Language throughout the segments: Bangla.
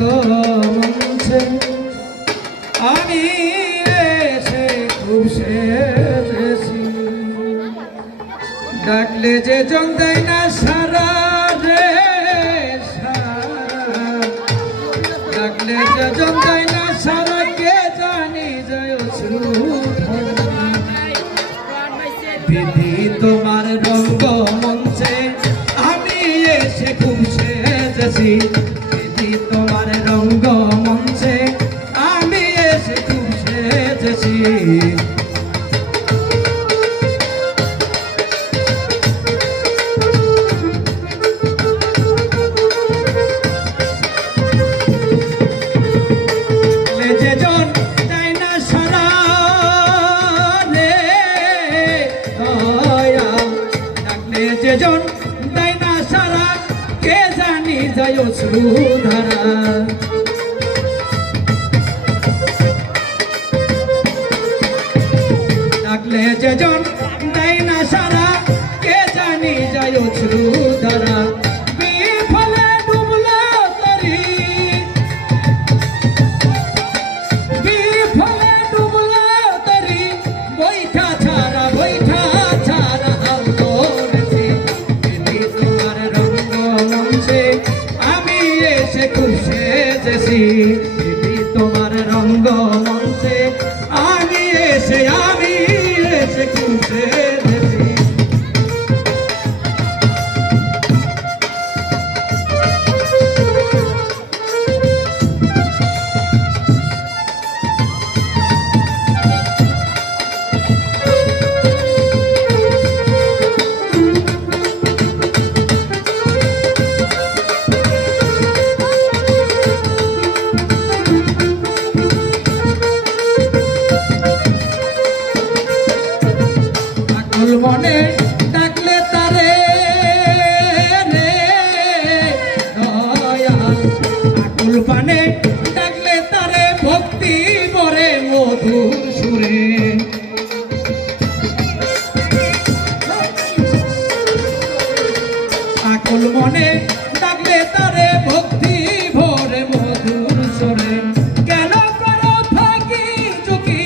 রঙ্গমঞ্চে আমি এসে খুব সেজেছি। ডাকলে যে জন দেয় না সারা রে সারা, ডাকলে যে জন দেয় না সারা, কে জানি যায় বিধি তোমার রঙ্গমঞ্চে আমি এসে খুব সেজেছি। বিধি তোমার রঙ্গমঞ্চে আমি এসে খুব সেজেছি। যেজন দেয় না সারা, কে জানি যায় অশ্রুধারা। ডাকলে যেজন দেয় না সারা, কে জানি যায় অশ্রুধারা। বিফলে ডুবলো তরি, বিফলে ডুবলো তরি, বৈঠা ছাড়া বৈঠা ছাড়া খুব সেজেছি। বিধি তোমার রঙ্গমঞ্চে আমি এসে খুব সেজেছি। মনে ডাকলে তারে রে দয়াল, আকুল পানে ডাকলে তারে ভক্তি ভরে মধুর সুরে। আকুল মনে ডাকলে তারে ভক্তি ভরে মধুর সুরে। কেন করো ফাঁকি চুকি,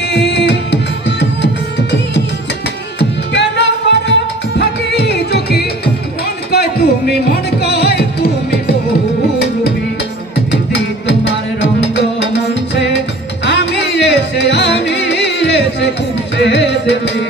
তুমি মন কয় তুমি বহুরূপী। বিধি তোমার রঙ্গমঞ্চে আমি এসে খুব সেজেছি।